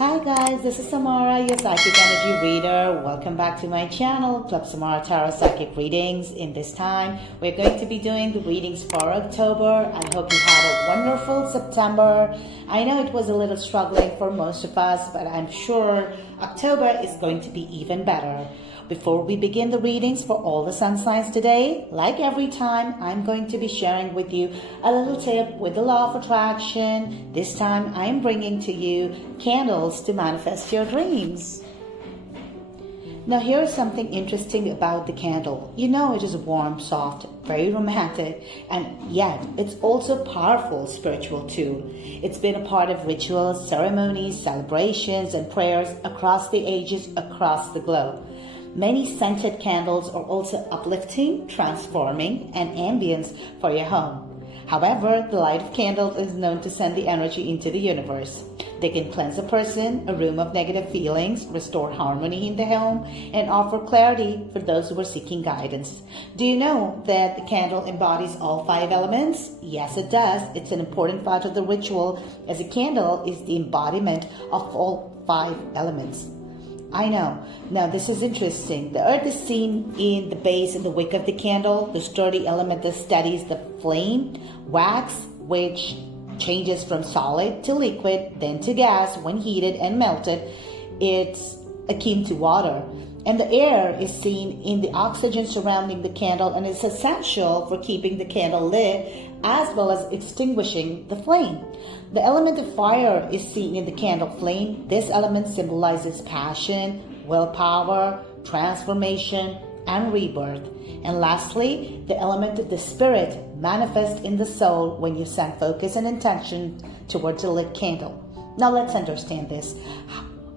Hi guys, this is Samara, your Psychic Energy Reader. Welcome back to my channel, Club Samara Tarot Psychic Readings. In this time, we're going to be doing the readings for October. I hope you had a wonderful September. I know it was a little struggling for most of us, but I'm sure October is going to be even better. Before we begin the readings for all the sun signs today, like every time, I'm going to be sharing with you a little tip with the law of attraction. This time, I'm bringing to you candles to manifest your dreams. Now, here's something interesting about the candle. You know it is warm, soft, very romantic, and yet it's also a powerful spiritual tool. It's been a part of rituals, ceremonies, celebrations, and prayers across the ages, across the globe. Many scented candles are also uplifting, transforming, and ambience for your home. However, the light of candles is known to send the energy into the universe. They can cleanse a person, a room of negative feelings, restore harmony in the home, and offer clarity for those who are seeking guidance. Do you know that the candle embodies all 5 elements? Yes, it does. It's an important part of the ritual, as a candle is the embodiment of all 5 elements. I know. Now this is interesting. The earth is seen in the base and the wick of the candle, the sturdy element that steadies the flame. Wax, which changes from solid to liquid, then to gas when heated and melted. It's akin to water. And the air is seen in the oxygen surrounding the candle, and it's essential for keeping the candle lit as well as extinguishing the flame. The element of fire is seen in the candle flame. This element symbolizes passion, willpower, transformation, and rebirth. And lastly, the element of the spirit manifests in the soul when you send focus and intention towards a lit candle. Now let's understand this.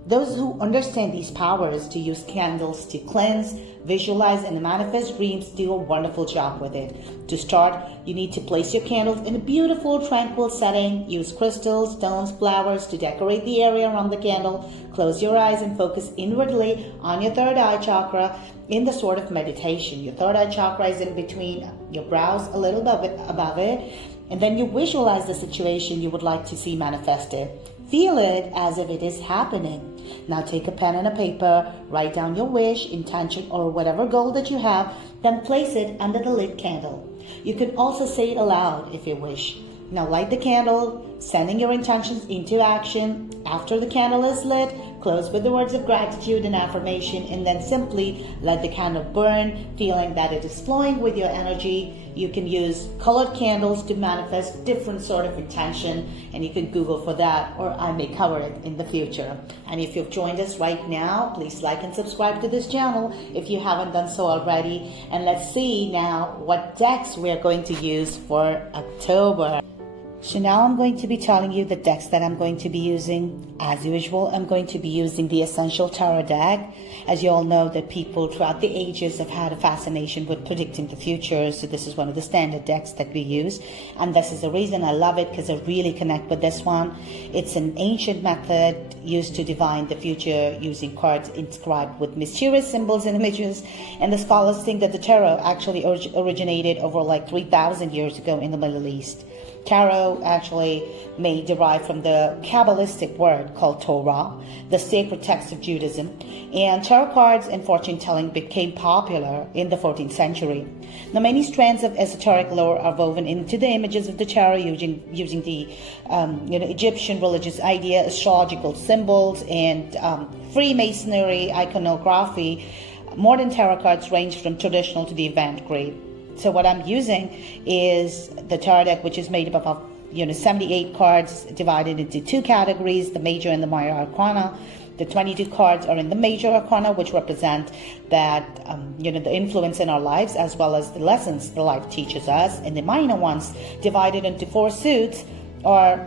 Those who understand these powers to use candles to cleanse, visualize, and manifest dreams do a wonderful job with it. To start, you need to place your candles in a beautiful, tranquil setting. Use crystals, stones, flowers to decorate the area around the candle. Close your eyes and focus inwardly on your third eye chakra in the sort of meditation. Your third eye chakra is in between your brows, a little above it. And then you visualize the situation you would like to see manifested. Feel it as if it is happening. Now take a pen and a paper, write down your wish, intention, or whatever goal that you have, then place it under the lit candle. You can also say it aloud if you wish. Now light the candle, sending your intentions into action. After the candle is lit, close with the words of gratitude and affirmation, and then simply let the candle burn, feeling that it is flowing with your energy. You can use colored candles to manifest different sort of intention, and you can Google for that, or I may cover it in the future. And if you've joined us right now, please like and subscribe to this channel if you haven't done so already. And let's see now what decks we're going to use for October. So now I'm going to be telling you the decks that I'm going to be using. As usual, I'm going to be using the Essential Tarot deck. As you all know, that people throughout the ages have had a fascination with predicting the future. So this is one of the standard decks that we use. And this is the reason I love it, because I really connect with this one. It's an ancient method used to divine the future using cards inscribed with mysterious symbols and images. And the scholars think that the tarot actually originated over like 3,000 years ago in the Middle East. Tarot actually may derive from the Kabbalistic word called Torah, the sacred text of Judaism, and tarot cards and fortune telling became popular in the 14th century. Now, many strands of esoteric lore are woven into the images of the tarot using the Egyptian religious idea, astrological symbols, and Freemasonry iconography. Modern tarot cards range from traditional to the avant grade. So what I'm using is the tarot deck, which is made up of 78 cards divided into 2 categories, the major and the minor arcana. The 22 cards are in the major arcana, which represent that the influence in our lives as well as the lessons the life teaches us. And the minor ones, divided into 4 suits, are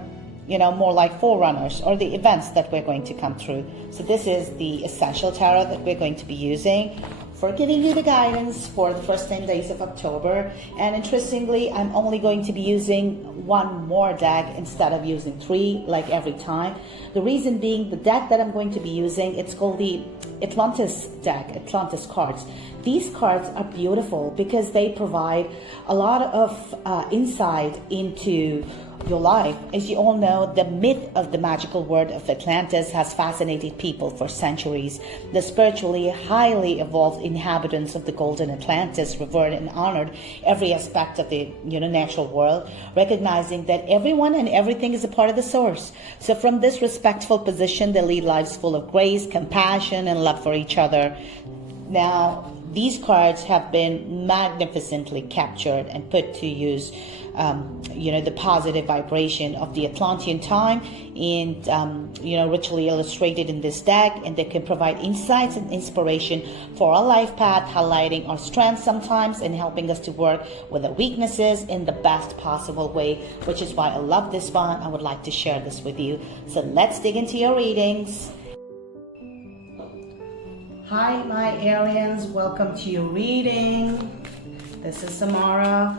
more like forerunners, or the events that we're going to come through. So this is the Essential Tarot that we're going to be using for giving you the guidance for the first 10 days of October. And interestingly, I'm only going to be using 1 more deck instead of using 3 like every time. The reason being, the deck that I'm going to be using, it's called the Atlantis deck, Atlantis cards. these cards are beautiful because they provide a lot of insight into your life. As you all know, the myth of the magical world of Atlantis has fascinated people for centuries. The spiritually highly evolved inhabitants of the golden Atlantis revered and honored every aspect of the natural world, recognizing that everyone and everything is a part of the source. So from this respectful position, they lead lives full of grace, compassion, and love for each other. Now, these cards have been magnificently captured and put to use, the positive vibration of the Atlantean time and, richly illustrated in this deck. And they can provide insights and inspiration for our life path, highlighting our strengths sometimes and helping us to work with our weaknesses in the best possible way, which is why I love this one. I would like to share this with you. So let's dig into your readings. Hi, my Arians. Welcome to your reading. This is Samara.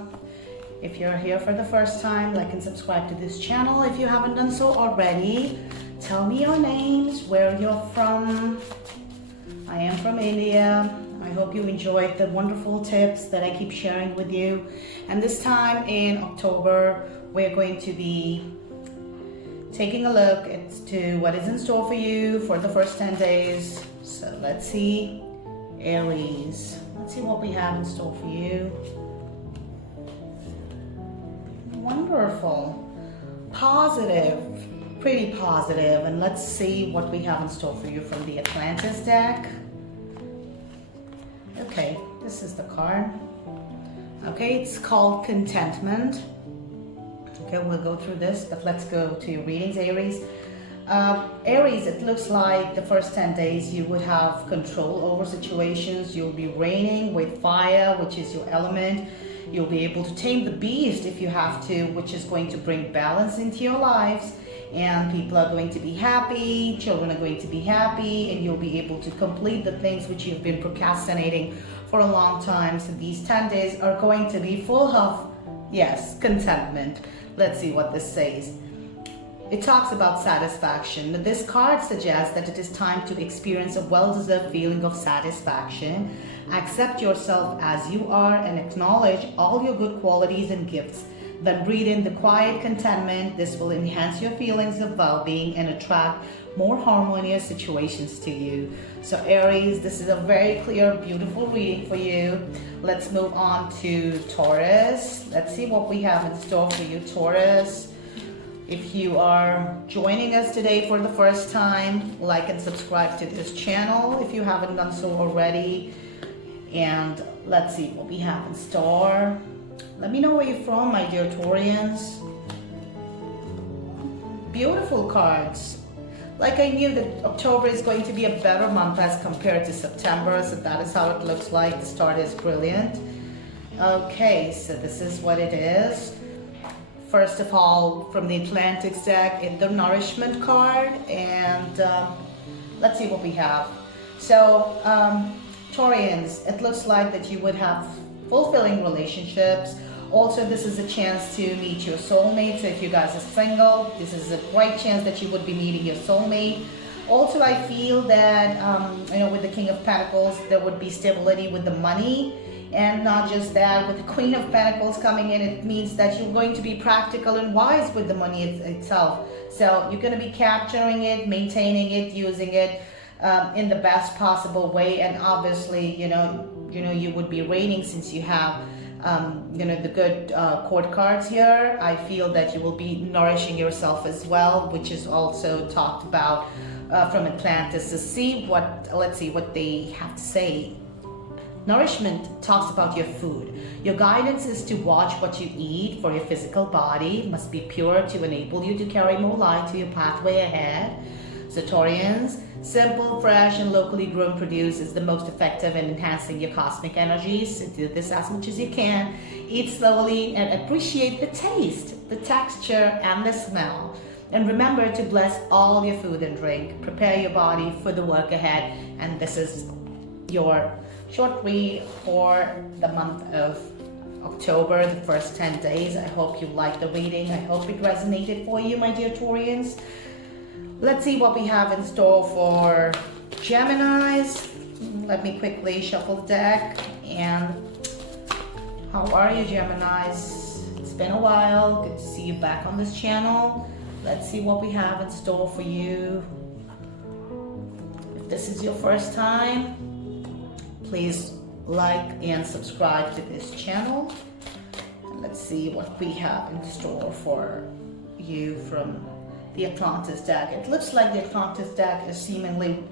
If you're here for the first time, like and subscribe to this channel. If you haven't done so already, tell me your names, where you're from. I am from India. I hope you enjoyed the wonderful tips that I keep sharing with you. And this time in October, we're going to be taking a look to what is in store for you for the first 10 days. So let's see, Aries. Let's see what we have in store for you. Wonderful. Positive. Pretty positive. And let's see what we have in store for you from the Atlantis deck. Okay, this is the card. Okay, it's called Contentment. Okay, we'll go through this, but let's go to your readings, Aries. Aries, it looks like the first 10 days you would have control over situations. You'll be reigning with fire, which is your element. You'll be able to tame the beast if you have to, which is going to bring balance into your lives. And people are going to be happy, children are going to be happy, and you'll be able to complete the things which you've been procrastinating for a long time. So these 10 days are going to be full of, yes, contentment. Let's see what this says. It talks about satisfaction. This card suggests that it is time to experience a well-deserved feeling of satisfaction. Accept yourself as you are and acknowledge all your good qualities and gifts. Then breathe in the quiet contentment. This will enhance your feelings of well-being and attract more harmonious situations to you. So Aries, this is a very clear, beautiful reading for you. Let's move on to Taurus. Let's see what we have in store for you, Taurus. If you are joining us today for the first time, like and subscribe to this channel if you haven't done so already. And let's see what we have in store. Let me know where you're from, my dear Taurians. Beautiful cards. Like I knew that October is going to be a better month as compared to September, so that is how it looks like. The start is brilliant. Okay, so this is what it is. First of all, from the Atlantic deck, in the Nourishment card, and let's see what we have. So, Taurians, it looks like that you would have fulfilling relationships. Also, this is a chance to meet your soulmate. So if you guys are single, this is a great chance that you would be meeting your soulmate. Also, I feel that, with the King of Pentacles, there would be stability with the money. And not just that, with the Queen of Pentacles coming in, it means that you're going to be practical and wise with the money itself. So you're going to be capturing it, maintaining it, using it in the best possible way. And obviously, you would be reigning since you have, the good court cards here. I feel that you will be nourishing yourself as well, which is also talked about from Atlantis. So let's see what they have to say. Nourishment talks about your food. Your guidance is to watch what you eat, for your physical body must be pure to enable you to carry more light to your pathway ahead. So Taurians, simple, fresh, and locally grown produce is the most effective in enhancing your cosmic energies. So do this as much as you can. Eat slowly and appreciate the taste, the texture, and the smell. And remember to bless all your food and drink. Prepare your body for the work ahead. And this is your short read for the month of October, the first 10 days. I hope you liked the reading. I hope it resonated for you, my dear Taurians. Let's see what we have in store for Geminis. Let me quickly shuffle the deck. And how are you, Geminis? It's been a while. Good to see you back on this channel. Let's see what we have in store for you. If this is your first time, please like and subscribe to this channel. Let's see what we have in store for you from the Atlantis deck. It looks like the Atlantis deck is seemingly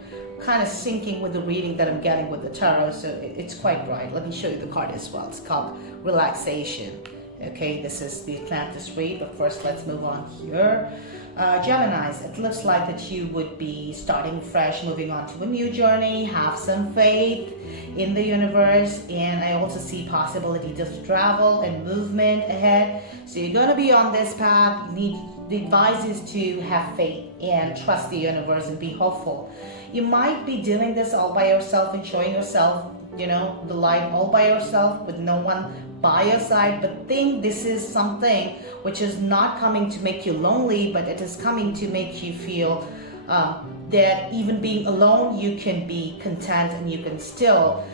kind of syncing with the reading that I'm getting with the tarot, so it's quite bright. Let me show you the card as well. It's called Relaxation. Okay, this is the Atlantis read, but first let's move on here. Geminis, it looks like that you would be starting fresh, moving on to a new journey. Have some faith in the universe, and I also see possibilities of travel and movement ahead. So you're going to be on this path. The advice is to have faith and trust the universe and be hopeful. You might be doing this all by yourself, enjoying yourself, you know, the life all by yourself with no one by your side, but think this is something which is not coming to make you lonely, but it is coming to make you feel that even being alone, you can be content and you can still,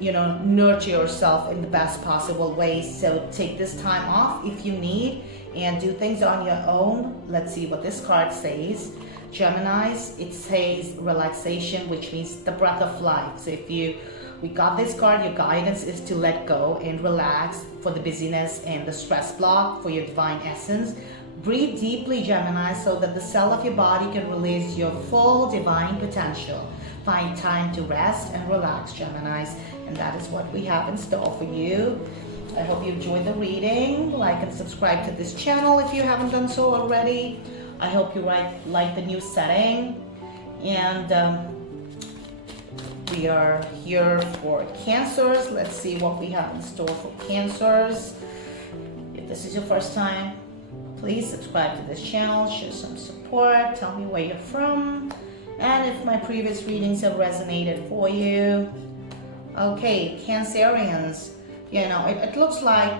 you know, nurture yourself in the best possible way. So take this time off if you need and do things on your own. Let's see what this card says. Geminis, it says relaxation, which means the breath of life. So if we got this card, your guidance is to let go and relax for the busyness and the stress block for your divine essence. Breathe deeply, Gemini, so that the cell of your body can release your full divine potential. Find time to rest and relax, Geminis, and that is what we have in store for you. I hope you enjoyed the reading. Like and subscribe to this channel if you haven't done so already. I hope you like the new setting, and we are here for Cancers. Let's see what we have in store for Cancers. If this is your first time, please subscribe to this channel, show some support, tell me where you're from, and if my previous readings have resonated for you. Okay, Cancerians, you know, it looks like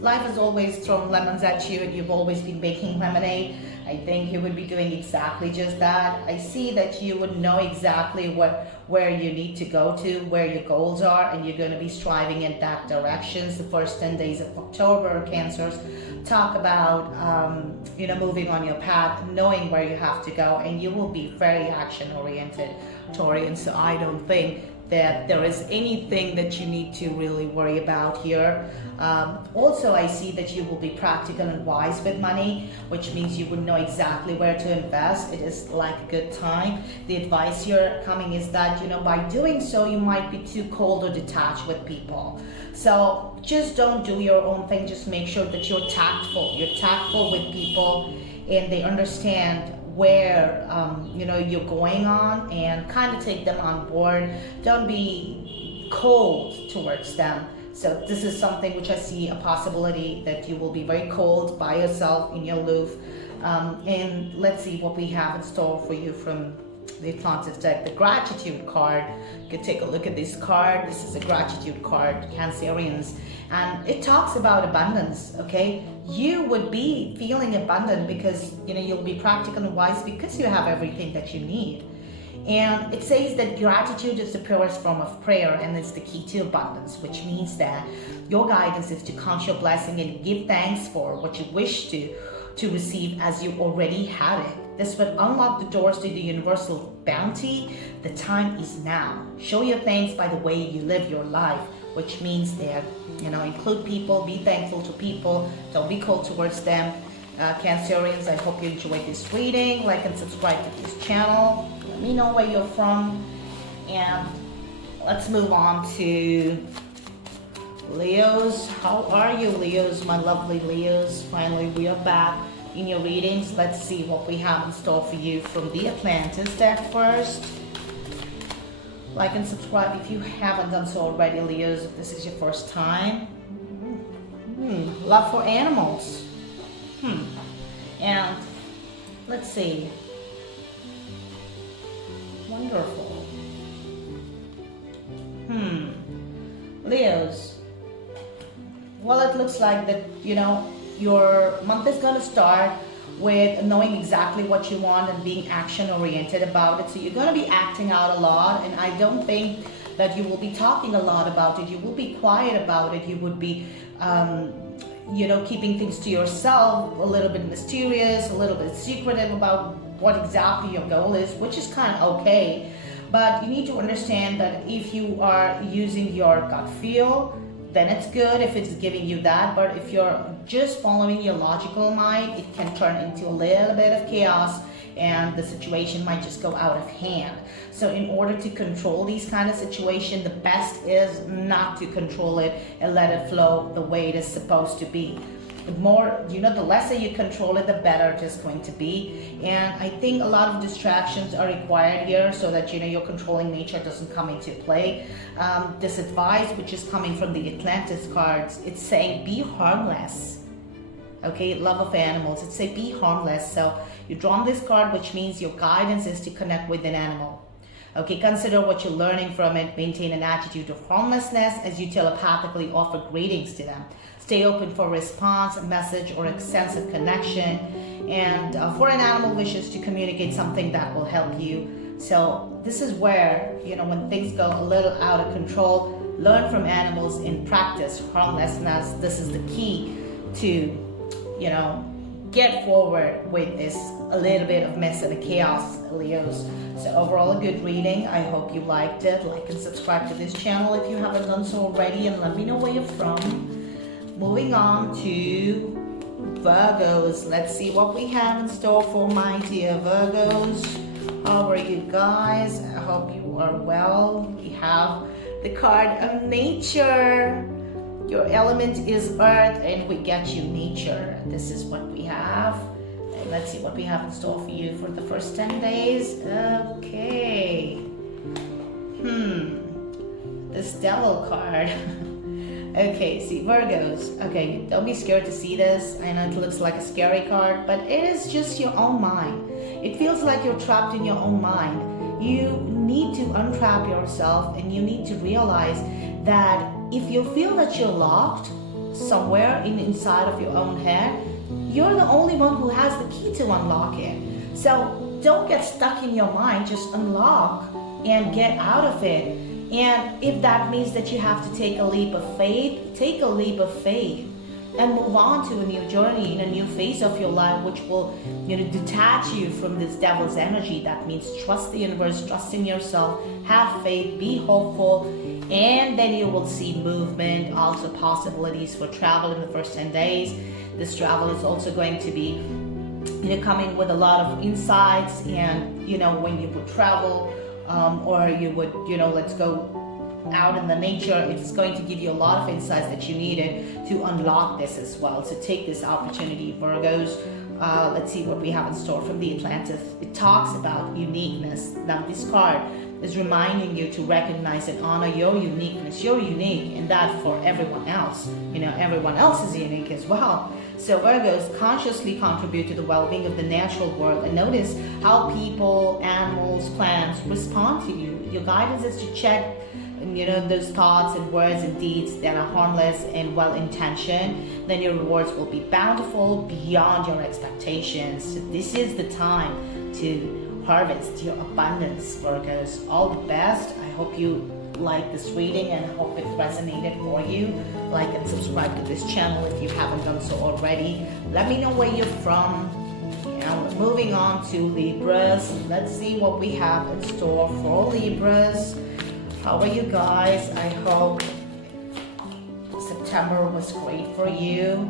life has always thrown lemons at you and you've always been making lemonade. I think you would be doing exactly just that. I see that you would know exactly where you need to go to, where your goals are, and you're going to be striving in that direction. The first 10 days of October, Cancers, talk about, you know, moving on your path, knowing where you have to go, and you will be very action-oriented, Taurian. So I don't think that there is anything that you need to really worry about here. Also, I see that you will be practical and wise with money, which means you would know exactly where to invest. It is like a good time. The advice here coming is that, you know, by doing so, you might be too cold or detached with people. So just don't do your own thing. Just make sure that you're tactful. You're tactful with people and they understand where you know, you're going on, and kind of take them on board. Don't be cold towards them. So this is something which I see a possibility that you will be very cold by yourself in your aloof. And let's see what we have in store for you from the Atlantis deck. The Gratitude card. You can take a look at this card. This is a Gratitude card, Cancerians, and it talks about abundance. Okay, you would be feeling abundant because, you know, you'll be practical and wise because you have everything that you need. And it says that gratitude is the purest form of prayer, and it's the key to abundance, which means that your guidance is to count your blessing and give thanks for what you wish to receive as you already have it. This will unlock the doors to the universal bounty. The time is now. Show your thanks by the way you live your life, which means that, you know, include people, be thankful to people, don't be cold towards them. Cancerians, I hope you enjoyed this reading. Like and subscribe to this channel. Let me know where you're from. And let's move on to Leos. How are you, Leos, my lovely Leos? Finally, we are back in your readings. Let's see what we have in store for you from the Atlantis deck first. Like and subscribe if you haven't done so already, Leos, if this is your first time. Love for animals. And let's see. Wonderful. Leos. Well, it looks like that, you know, your month is going to start with knowing exactly what you want and being action oriented about it. So you're going to be acting out a lot, and I don't think that you will be talking a lot about it. You will be quiet about it. You would be keeping things to yourself, a little bit mysterious, a little bit secretive about what exactly your goal is, which is kind of okay. But you need to understand that if you are using your gut feel, then it's good if it's giving you that. But if you're just following your logical mind, it can turn into a little bit of chaos, and the situation might just go out of hand. So in order to control these kind of situations, the best is not to control it and let it flow the way it is supposed to be. The more, the lesser you control it, the better it is going to be. And I think a lot of distractions are required here so that, your controlling nature doesn't come into play. This advice, which is coming from the Atlantis cards, it's saying be harmless. Okay, love of animals. It's saying be harmless. So you've drawn this card, which means your guidance is to connect with an animal. Okay, consider what you're learning from it. Maintain an attitude of harmlessness as you telepathically offer greetings to them. Stay open for response, a message, or a sense of connection. And for an animal wishes to communicate something that will help you. So this is where, when things go a little out of control, learn from animals and practice harmlessness. This is the key to, get forward with this a little bit of mess and a chaos, Leos. So overall, a good reading. I hope you liked it. Like and subscribe to this channel if you haven't done so already, and let me know where you're from. Moving on to Virgos. Let's see what we have in store for my dear Virgos. How are you guys? I hope you are well. We have the card of nature. Your element is earth, and we get you nature. This is what we have. And let's see what we have in store for you for the first 10 days. Okay. This devil card. Okay, see, Virgos. Okay, don't be scared to see this. I know it looks like a scary card, but it is just your own mind. It feels like you're trapped in your own mind. You need to untrap yourself, and you need to realize that if you feel that you're locked somewhere inside of your own head, you're the only one who has the key to unlock it. So don't get stuck in your mind. Just unlock and get out of it. And if that means that you have to take a leap of faith, take a leap of faith and move on to a new journey in a new phase of your life, which will, detach you from this devil's energy. That means trust the universe, trust in yourself, have faith, be hopeful, and then you will see movement, also possibilities for travel in the first 10 days. This travel is also going to be, coming with a lot of insights, and, when you would travel, or you would, let's go out in the nature, it's going to give you a lot of insights that you needed to unlock this as well. So take this opportunity, Virgos. Let's see what we have in store from the Atlantis. It talks about uniqueness. Now this card is reminding you to recognize and honor your uniqueness. You're unique, and that for everyone else. Everyone else is unique as well. So Virgos, consciously contribute to the well-being of the natural world, and notice how people, animals, plants respond to you. Your guidance is to check those thoughts and words and deeds that are harmless and well-intentioned. Then your rewards will be bountiful beyond your expectations. So this is the time to harvest your abundance, Virgos. All the best. I hope you like this reading and hope it resonated for you. Like and subscribe to this channel if you haven't done so already. Let me know where you're from. Now moving on to Libras. Let's see what we have in store for Libras. How are you guys? I hope September was great for you.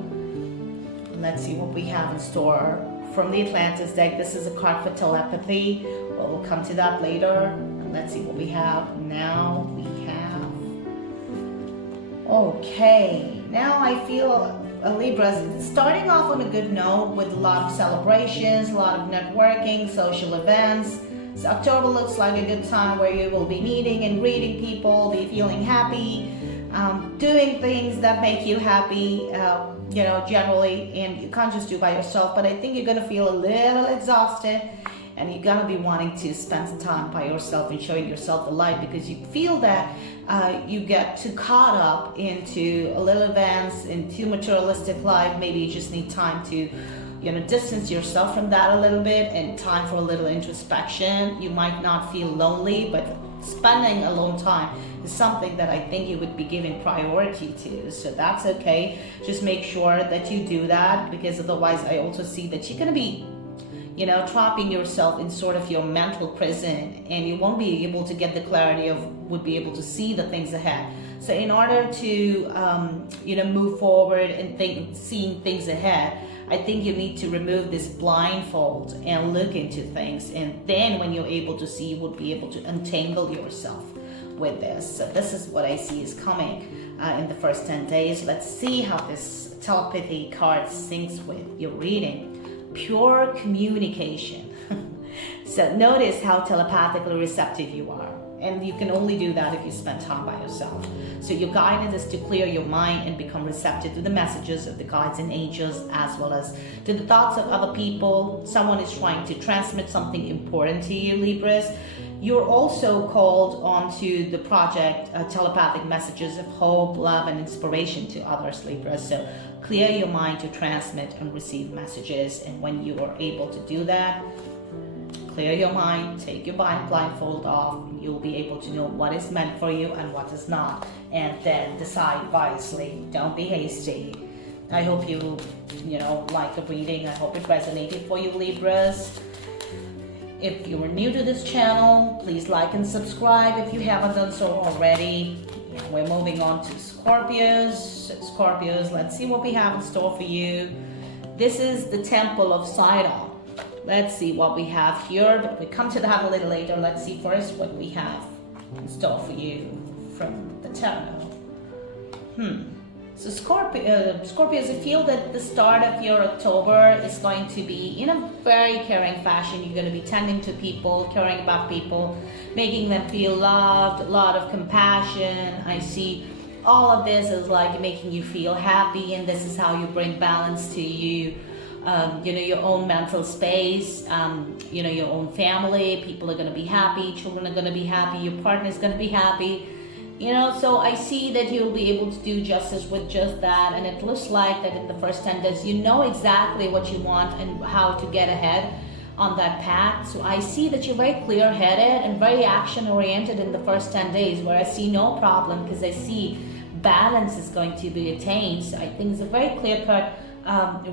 Let's see what we have in store from the Atlantis deck. This is a card for telepathy. Well, we'll come to that later. And let's see what we have. Now we have... Okay. Now I feel Libras starting off on a good note with a lot of celebrations, a lot of networking, social events. So October looks like a good time where you will be meeting and greeting people, be feeling happy, doing things that make you happy, generally, and you can't just do by yourself, but I think you're going to feel a little exhausted, and you're going to be wanting to spend some time by yourself and showing yourself the light, because you feel that you get too caught up into a little events, into materialistic life. Maybe you just need time to distance yourself from that a little bit, and time for a little introspection. You might not feel lonely, but spending alone time is something that I think you would be giving priority to. So that's okay. Just make sure that you do that, because otherwise I also see that you're going to be trapping yourself in sort of your mental prison, and you won't be able to get the clarity would be able to see the things ahead. So in order to move forward and seeing things ahead, I think you need to remove this blindfold and look into things, and then when you're able to see, you would be able to untangle yourself with this. So this is what I see is coming in the first 10 days. Let's see how this telepathy card syncs with your reading. Pure communication. So notice how telepathically receptive you are. And you can only do that if you spend time by yourself. So your guidance is to clear your mind and become receptive to the messages of the guides and angels, as well as to the thoughts of other people. Someone is trying to transmit something important to you, Libras. You're also called onto the project telepathic messages of hope, love, and inspiration to others, Libras. So clear your mind to transmit and receive messages. And when you are able to do that, clear your mind, take your blindfold off, you'll be able to know what is meant for you and what is not, and then decide wisely. Don't be hasty. I hope you like the reading. I hope it resonated for you, Libras. If you are new to this channel, please like and subscribe if you haven't done so already. We're moving on to Scorpios. Scorpios, let's see what we have in store for you. This is the Temple of Sidon. Let's see what we have here, but we come to that a little later. Let's see first what we have in store for you from the tarot. So Scorpios, I feel that the start of your October is going to be in a very caring fashion. You're going to be tending to people, caring about people, making them feel loved, a lot of compassion. I see all of this is like making you feel happy, and this is how you bring balance to you. Your own mental space, your own family. People are going to be happy, children are going to be happy, your partner is going to be happy. So I see that you'll be able to do justice with just that, and it looks like that in the first 10 days, you know exactly what you want and how to get ahead on that path. So I see that you're very clear-headed and very action-oriented in the first 10 days, where I see no problem, because I see balance is going to be attained. So I think it's a very clear-cut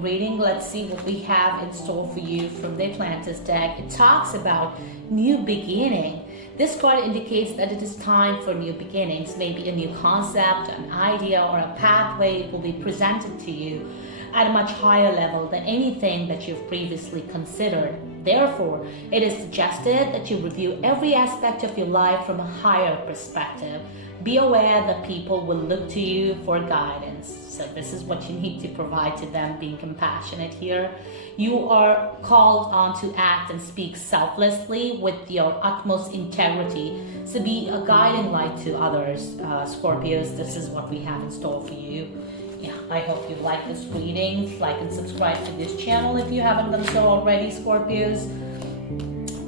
reading. Let's see what we have in store for you from the Atlantis deck. It talks about new beginning. This card indicates that it is time for new beginnings. Maybe a new concept, an idea, or a pathway will be presented to you at a much higher level than anything that you've previously considered. Therefore, it is suggested that you review every aspect of your life from a higher perspective. Be aware that people will look to you for guidance. So this is what you need to provide to them, being compassionate here. You are called on to act and speak selflessly with your utmost integrity. So be a guiding light to others, Scorpios. This is what we have in store for you. I hope you like this reading. Like and subscribe to this channel if you haven't done so already, Scorpios.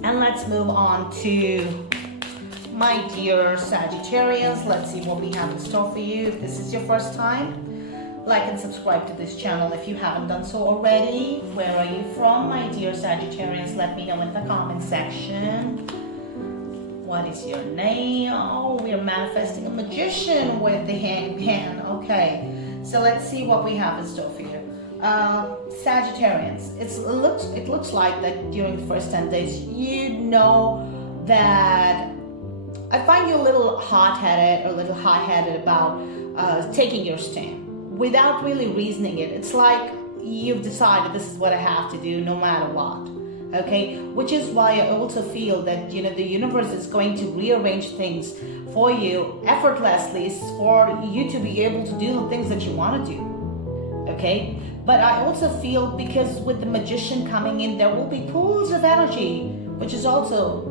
And let's move on to my dear Sagittarius. Let's see what we have in store for you. If this is your first time, like and subscribe to this channel if you haven't done so already. Where are you from, my dear Sagittarius? Let me know in the comment section. What is your name? Oh, we are manifesting a magician with the hangman. Okay, so let's see what we have in store for you. Sagittarians, it looks like that during the first 10 days, that I find you a little hot-headed or a little hot-headed about taking your stand without really reasoning it. It's like you've decided this is what I have to do no matter what. Okay, which is why I also feel that the universe is going to rearrange things for you effortlessly for you to be able to do the things that you want to do. Okay, but I also feel, because with the magician coming in, there will be pools of energy, which is also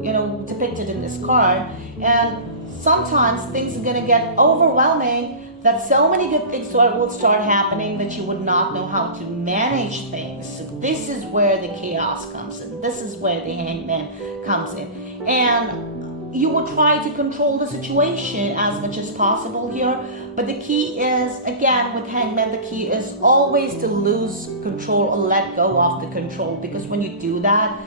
depicted in this card, and sometimes things are going to get overwhelming, that so many good things will start happening that you would not know how to manage things. So this is where the chaos comes in. This is where the hangman comes in. And you will try to control the situation as much as possible here. But the key is, again, with Hangman, the key is always to lose control or let go of the control. Because when you do that,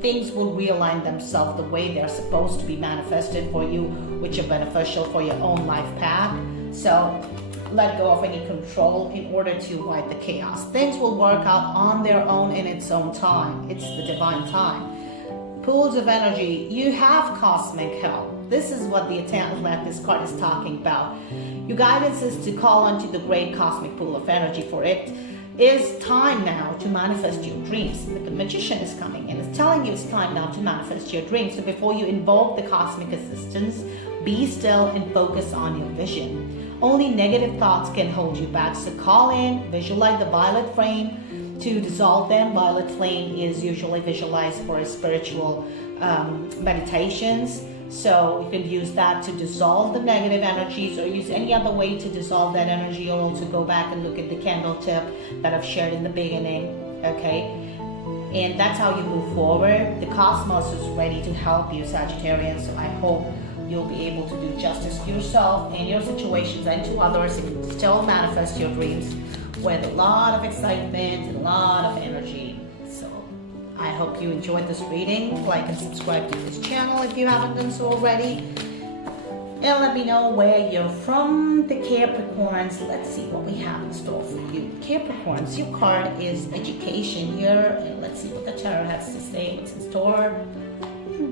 things will realign themselves the way they're supposed to be manifested for you, which are beneficial for your own life path. So let go of any control in order to avoid the chaos. Things will work out on their own in its own time. It's the divine time. Pools of energy. You have cosmic help. This is what the Atlantis card is talking about. Your guidance is to call onto the great cosmic pool of energy, for it is time now to manifest your dreams. The magician is coming and is telling you it's time now to manifest your dreams. So before you invoke the cosmic assistance, be still and focus on your vision. Only negative thoughts can hold you back. So call in, visualize the violet flame to dissolve them. Violet flame is usually visualized for spiritual meditations. So you can use that to dissolve the negative energies, or use any other way to dissolve that energy, or also go back and look at the candle tip that I've shared in the beginning, okay? And that's how you move forward. The cosmos is ready to help you, Sagittarius, so I hope you'll be able to do justice to yourself and your situations and to others, and still manifest your dreams with a lot of excitement and a lot of energy. I hope you enjoyed this reading. Like and subscribe to this channel if you haven't done so already. And let me know where you're from. The Capricorns, let's see what we have in store for you. Capricorns, your card is education here. And let's see what the tarot has to say. What's in store?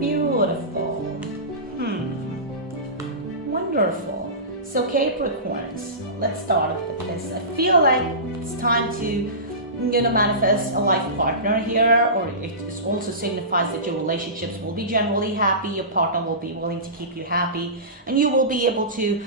Beautiful. Wonderful. So Capricorns, let's start off with this. I feel like it's time to manifest a life partner here, or it also signifies that your relationships will be generally happy, your partner will be willing to keep you happy, and you will be able to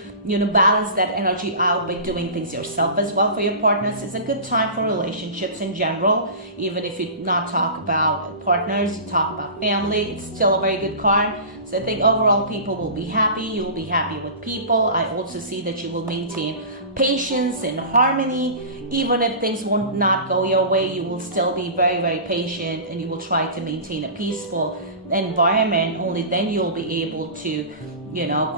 balance that energy out by doing things yourself as well for your partners. It's a good time for relationships in general. Even if you not talk about partners, you talk about family, it's still a very good card. So I think overall people will be happy. You'll be happy with people. I also see that you will maintain patience and harmony. Even if things will not go your way, you will still be very, very patient, and you will try to maintain a peaceful environment. Only then you'll be able to,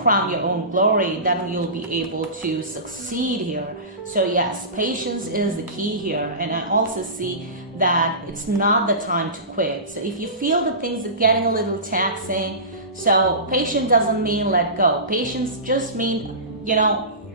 crown your own glory. Then you'll be able to succeed here. So yes, patience is the key here. And I also see that it's not the time to quit. So if you feel that things are getting a little taxing, so patience doesn't mean let go. Patience just means,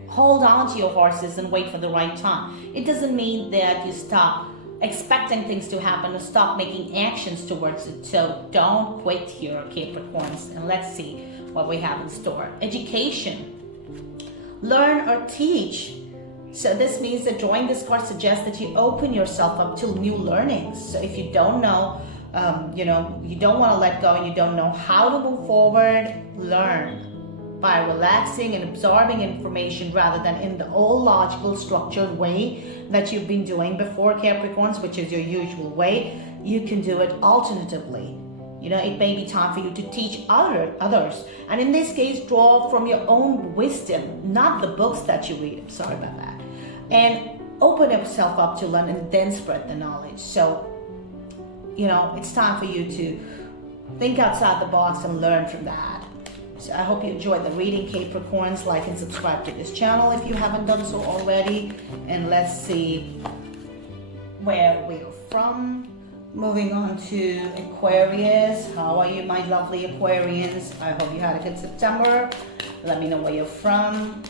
hold on to your horses and wait for the right time. It doesn't mean that you stop expecting things to happen or stop making actions towards it. So don't quit here, Capricorns. And let's see what we have in store. Education. Learn or teach. So this means that drawing this card suggests that you open yourself up to new learnings. So if you don't know, you don't want to let go and you don't know how to move forward, learn by relaxing and absorbing information rather than in the old logical structured way that you've been doing before, Capricorns, which is your usual way. You can do it alternatively. It may be time for you to teach others. And in this case, draw from your own wisdom, not the books that you read. I'm sorry about that. And open yourself up to learn and then spread the knowledge. So, it's time for you to think outside the box and learn from that. So I hope you enjoyed the reading, Capricorns. Like and subscribe to this channel if you haven't done so already. And let's see where we're from. Moving on to Aquarius. How are you, my lovely Aquarians? I hope you had a good September. Let me know where you're from.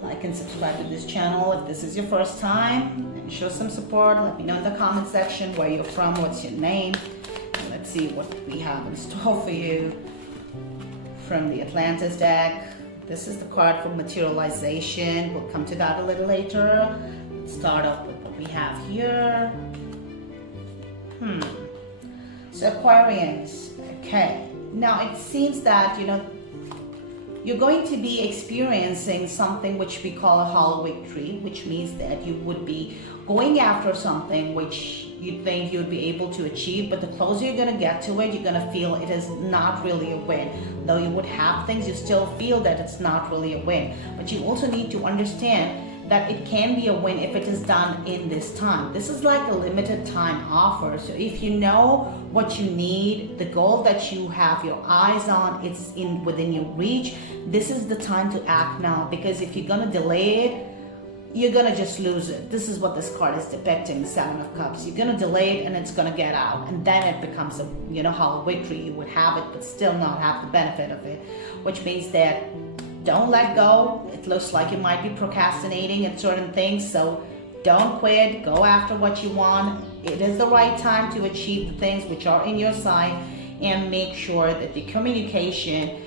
Like and subscribe to this channel if this is your first time. And show some support. Let me know in the comment section where you're from, what's your name. And let's see what we have in store for you. From the Atlantis deck, this is the card for materialization. We'll come to that a little later. Let's start off with what we have here. So Aquarians, okay. Now it seems that, you're going to be experiencing something which we call a hollow victory, which means that you would be going after something which you think you'd be able to achieve, but the closer you're going to get to it, you're going to feel it is not really a win. Though you would have things, you still feel that it's not really a win. But you also need to understand that it can be a win if it is done in this time. This is like a limited time offer. So if you know what you need, the goal that you have your eyes on, it's within your reach, this is the time to act now, because if you're gonna delay it, you're gonna just lose it. This is what this card is depicting, the Seven of Cups. You're gonna delay it and it's gonna get out, and then it becomes a, you know, how a victory, you would have it but still not have the benefit of it, which means that don't let go. It looks like you might be procrastinating at certain things, so don't quit. Go after what you want. It is the right time to achieve the things which are in your sight, and make sure that the communication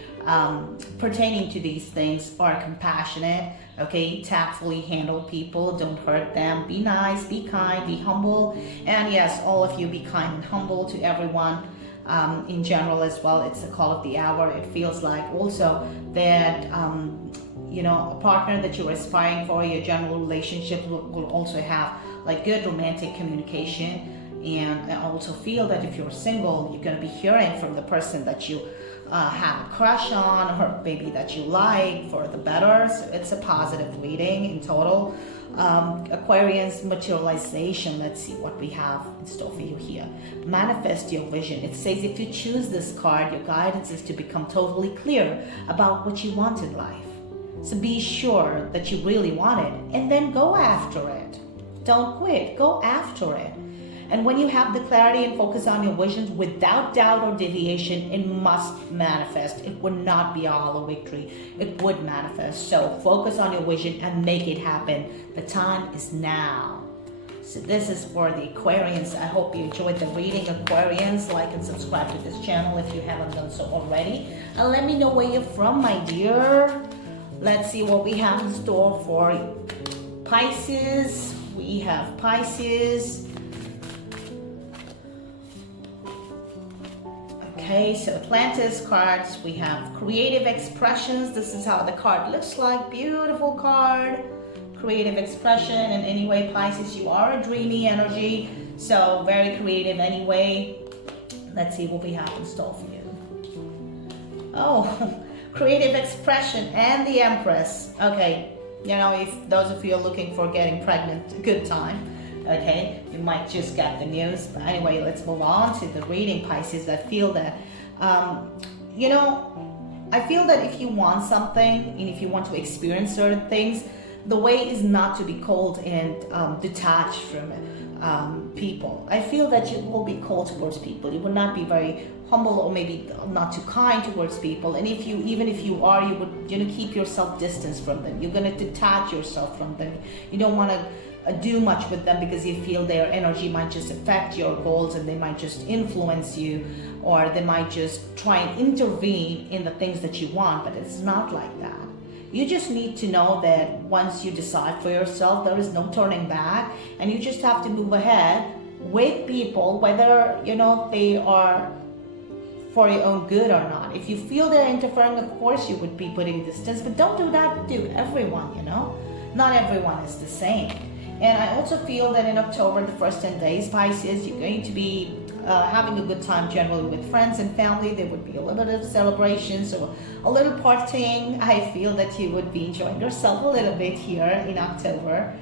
pertaining to these things are compassionate. Okay, tactfully handle people, don't hurt them, be nice, be kind, be humble, and yes, all of you be kind and humble to everyone in general as well. It's the call of the hour. It feels like also that you know, a partner that you're aspiring for, your general relationship will also have like good romantic communication. And I also feel that if you're single, you're going to be hearing from the person that you have a crush on, or maybe that you like, for the better. So it's a positive reading in total. Aquarius, materialization. Let's see what we have in store for you here. Manifest your vision. It says if you choose this card, your guidance is to become totally clear about what you want in life. So be sure that you really want it, and then go after it. Don't quit. Go after it. And when you have the clarity and focus on your visions without doubt or deviation, it must manifest. It would not be a hollow victory. It would manifest. So focus on your vision and make it happen. The time is now. So this is for the Aquarians. I hope you enjoyed the reading, Aquarians. Like and subscribe to this channel if you haven't done so already. And let me know where you're from, my dear. Let's see what we have in store for Pisces. We have Pisces. Okay, so Atlantis cards, we have creative expressions. This is how the card looks like. Beautiful card. Creative expression. And anyway, Pisces, you are a dreamy energy, so very creative anyway. Let's see what we have in store for you. Oh, creative expression and the Empress. Okay, you know, if those of you are looking for getting pregnant, a good time. Okay, you might just get the news. But anyway, let's move on to the reading, Pisces. I feel that, you know, I feel that if you want something and if you want to experience certain things, the way is not to be cold and detached from people. I feel that you will be cold towards people. You will not be very humble, or maybe not too kind towards people. And if you, even if you are, you would, you know, keep yourself distance from them. You're going to detach yourself from them. You don't want to do much with them because you feel their energy might just affect your goals, and they might just influence you, or they might just try and intervene in the things that you want. But it's not like that. You just need to know that once you decide for yourself, there is no turning back, and you just have to move ahead with people, whether, you know, they are for your own good or not. If you feel they're interfering, of course you would be putting distance, but don't do that to everyone, you know. Not everyone is the same. And I also feel that in October, the first 10 days, Pisces, you're going to be having a good time generally with friends and family. There would be a little bit of celebrations or a little partying. I feel that you would be enjoying yourself a little bit here in October.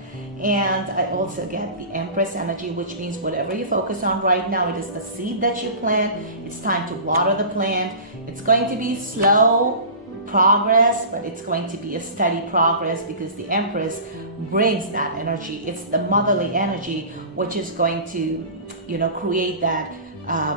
And I also get the Empress energy, which means whatever you focus on right now, it is the seed that you plant. It's time to water the plant. It's going to be slow progress, but it's going to be a steady progress, because the Empress brings that energy. It's the motherly energy, which is going to, you know, create that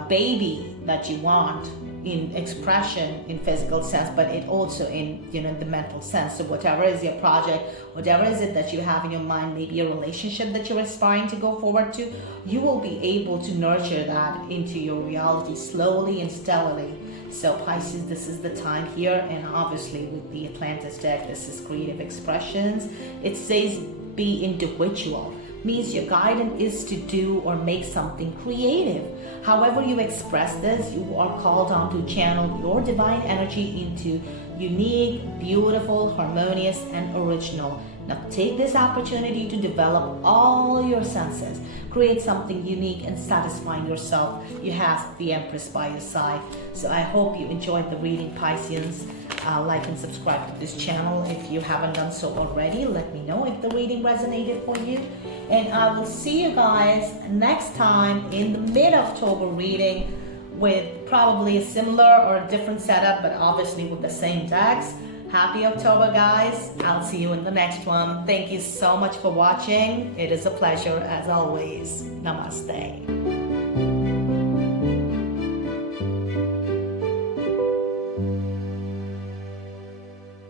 baby that you want in expression, in physical sense, but it also in, you know, the mental sense. So whatever is your project, whatever is it that you have in your mind, maybe a relationship that you're aspiring to go forward to, you will be able to nurture that into your reality slowly and steadily. So Pisces, this is the time here. And obviously with the Atlantis deck, this is creative expressions. It says be individual. Means your guidance is to do or make something creative. However you express this, you are called on to channel your divine energy into unique, beautiful, harmonious, and original. Now take this opportunity to develop all your senses. Create something unique and satisfying yourself. You have the Empress by your side. So I hope you enjoyed the reading, Pisceans. Like and subscribe to this channel if you haven't done so already. Let me know if the reading resonated for you. And I will see you guys next time in the mid-October reading with probably a similar or a different setup, but obviously with the same decks. Happy October, guys. I'll see you in the next one. Thank you so much for watching. It is a pleasure as always. Namaste.